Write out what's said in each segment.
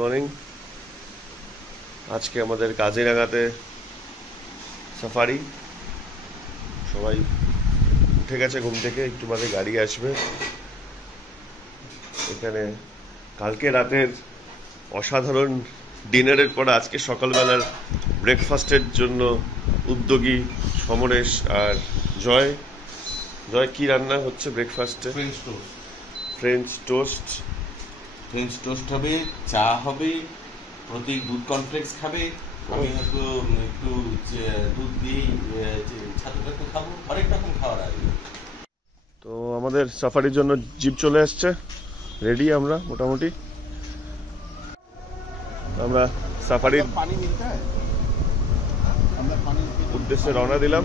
Morning. আজকে আমাদের কাজিরাঙাতে safari. সবাই উঠে গেছে ঘুম থেকে, একটু বাদে গাড়ি আসবে। এখানে কালকে রাতের অসাধারণ ডিনারের পর আজকে সকালবেলার ব্রেকফাস্টের জন্য উদ্যোগী সমরেশ আর জয়। জয়, কি রান্না হচ্ছে ব্রেকফাস্টে? ফ্রেঞ্চ টোস্ট হবে, চা হবে, প্রতীক দুধ কনফ্লেক্স খাবে, আমি হয়তো একটু দুধ দিয়ে ছাতু খাবো, হরেক রকম খাবার আসবে। তো আমাদের সাফারির জন্য জিপ চলে আসছে, রেডি আমরা মোটামুটি। আমরা সাফারির উদ্দেশ্যে রওনা দিলাম।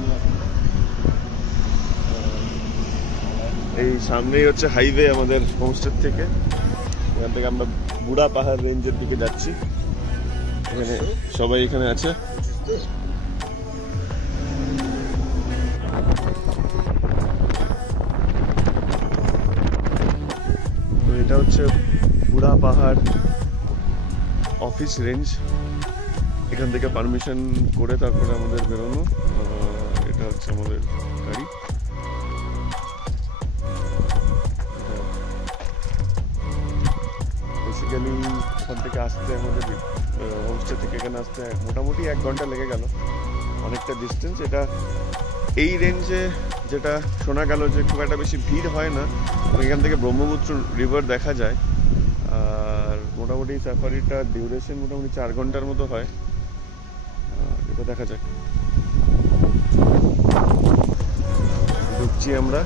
এই সামনেই হচ্ছে হাইওয়ে আমাদের হোমস্টে থেকে। এখান থেকে আমরা বুড়া পাহাড় রেঞ্জের দিকে যাচ্ছি। এখানে সবাই এখানে আছে। তো এটা হচ্ছে বুড়া পাহাড় অফিস রেঞ্জ। এখান থেকে পারমিশন করে তারপরে আমাদের বেরোনো। এটা হচ্ছে আমাদের গাড়ি। বেসিক্যালি এখান থেকে আসতে আমাদের হোমস্টে থেকে এখানে আসতে মোটামুটি 1 ঘন্টা লেগে গেল। অনেকটা ডিস্টেন্স এটা। এই রেঞ্জে যেটা শোনা গেল যে খুব একটা বেশি ভিড় হয় না, এখান থেকে ব্রহ্মপুত্র রিভার দেখা যায়। আর মোটামুটি সাফারিটার ডিউরেশন মোটামুটি 4 ঘন্টার মতো হয়। এটা দেখা যাক। ঢুকছি আমরা।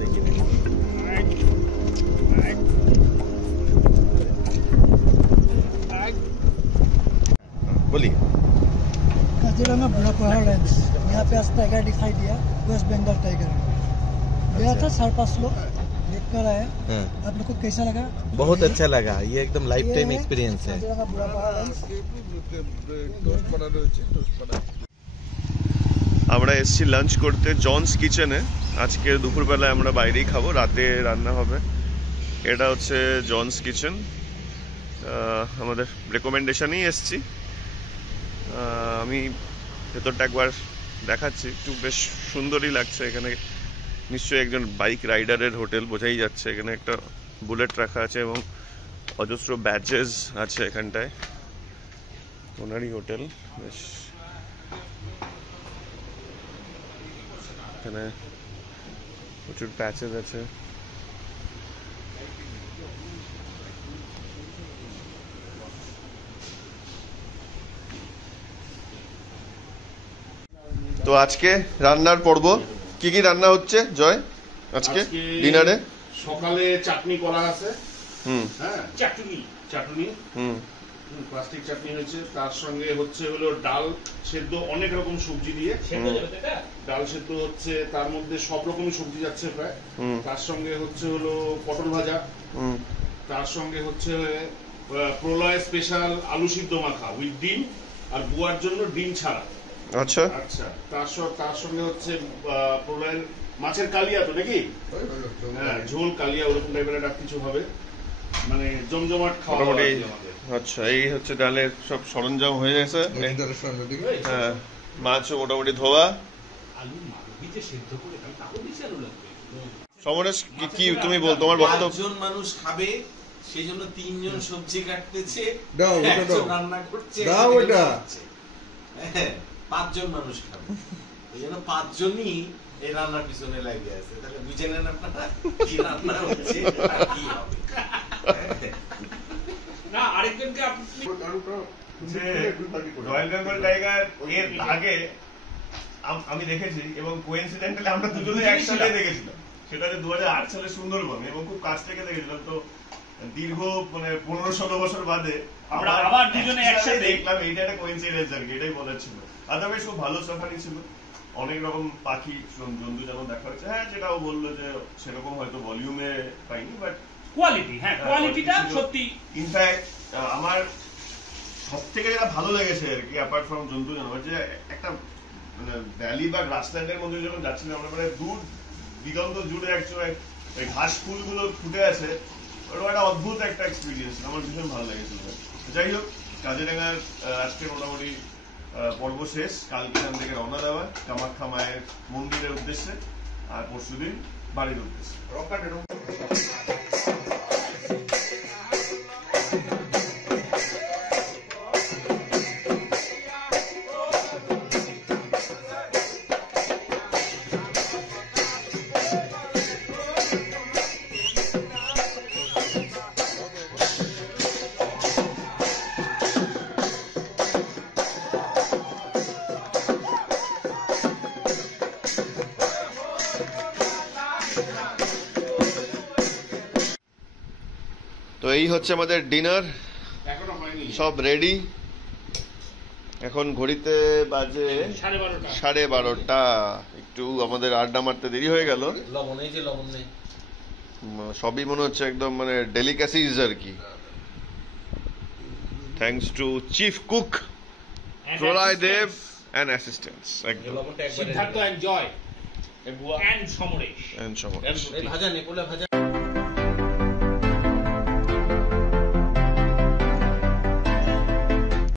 দেখি बोलिए। काजीरंगा बुढ़ा पहाड़ रेंज, यहाँ पे आज टाइगर दिखाई दिया, वेस्ट बंगाल टाइगर। गया था 4-5 लोग देख कर आए। आप लोग को कैसा लगा? बहुत अच्छा लगा, ये एकदम लाइफ टाइम एक्सपीरियंस है। काजीरंगा बुढ़ा पहाड़ रेंज। আমরা এসেছি লাঞ্চ করতে জনস কিচেনে। আজকে দুপুরবেলায় আমরা বাইরেই খাবো, রাতে রান্না হবে। এটা হচ্ছে জনস কিচেন, আমাদের রেকমেন্ডেশনেই এসেছি। আমি ভেতরটা একবার দেখাচ্ছি, একটু বেশ সুন্দরই লাগছে। এখানে নিশ্চয়ই একজন বাইক রাইডারের হোটেল বোঝাই যাচ্ছে। এখানে একটা বুলেট রাখা আছে এবং অজস্র ব্যাচেস আছে এখানটায়, ওনারই হোটেল। বেশ এখানে প্রচুর প্যাচেস আছে। তো আজকে রান্নার পর্ব, কি কি রান্না হচ্ছে জয় আজকে ডিনারে? সকালে চাটনি করা আছে, হ্যাঁ চাটনি প্লাস্টিক চাটনি হয়েছে। তার সঙ্গে হচ্ছে হলো ডাল সেদ্ধ, অনেক রকম সবজি দিয়ে ডাল সেদ্ধ হচ্ছে, তার মধ্যে সব রকমের সবজি যাচ্ছে প্রায়। তার সঙ্গে হচ্ছে হলো পটল ভাজা, তার সঙ্গে হচ্ছে প্রলয় স্পেশাল আলু সিদ্ধ মাখা উইথ ডিম, আর বুয়ার জন্য ডিম ছাড়া। আচ্ছা আচ্ছা, তার সঙ্গে হচ্ছে প্রলয়ের মাছের কালিয়া, তো নাকি হ্যাঁ ঝোল কালিয়া ওরকম টাইপের একটা কিছু হবে, মানে জমজমাট খাওয়া মোটামুটি। আচ্ছা, এই হচ্ছে ডালের সব সরঞ্জাম হয়ে গেছে। হ্যাঁ, মাছও মোটামুটি ধোয়া। সমরেশ কি তুমি বল, তোমার বক্তব্য? 5 জন মানুষ খাবে, সেই জন্য 3 জন সবজি কাটতেছে, একজন রান্না করছে, 5 জন মানুষ খাবে, এই জন্য 5 জনই এই রান্নার পিছনে লাগে আছে। তাহলে বুঝে নেন আপনারা কি রান্না হচ্ছে আর কি হবে। না আরেকজনকে রয়্যাল বেঙ্গল টাইগার এর আগে আমি দেখেছি, এবং কোইন্সিডেন্টালি আমরা দুজনে একসাথে দেখেছিলাম। সেটা যে 2008 সালে সুন্দরবন, এবং খুব কাছ থেকে দেখেছিলাম। তো দীর্ঘ মানে 15-16 বছর বাদে আমরা আবার দুজনে একসাথে দেখলাম। এইটা একটা কোইন্সিডেন্স আর কি, এটাই বলার ছিল। আদারওয়াইজ খুব ভালো সাফারি ছিল, অনেক রকম পাখি জন্তু যেমন দেখা হচ্ছে। হ্যাঁ, যেটাও বললো যে সেরকম হয়তো ভলিউমে পাইনি, বাট কোয়ালিটি, হ্যাঁ কোয়ালিটিটা সত্যি। ইনফ্যাক্ট আমার সব থেকে যেটা ভালো লেগেছে আর কি, অ্যাপার্ট ফ্রম জন্তু জানোয়ার, যে একটা মানে ভ্যালি বা গ্রাসল্যান্ডের মধ্যে যখন যাচ্ছিলাম আমরা, মানে দূর দিগন্ত জুড়ে অ্যাকচুয়ালি এই ঘাস ফুলগুলো ফুটে আছে, ওটা একটা অদ্ভুত একটা এক্সপিরিয়েন্স, আমার ভীষণ ভালো লেগেছিল। যাই হোক, কাজিরাঙ্গার আজকে মোটামুটি পর্ব শেষ। কালকে এখান থেকে রওনা দেওয়া কামাখ্যা মায়ের মন্দিরের উদ্দেশ্যে, আর পরশুদিন বাড়ির উদ্দেশ্যে। তো এই হচ্ছে আমাদের ডিনার, সব রেডি। এখন ঘড়িতে বাজে 12:30। একটু আমাদের আড্ডা মারতে দেরি হয়ে গেল। লবণ এই যে লবণ নেই, সবই মনে হচ্ছে একদম মানে ডেলিকাসিজ আর কি। Thanks to chief cook Pralay Dev and assistants, একদম Siddhartha and Joy and Samaresh and Samaresh. ভাজা নেপোলা ভাজা।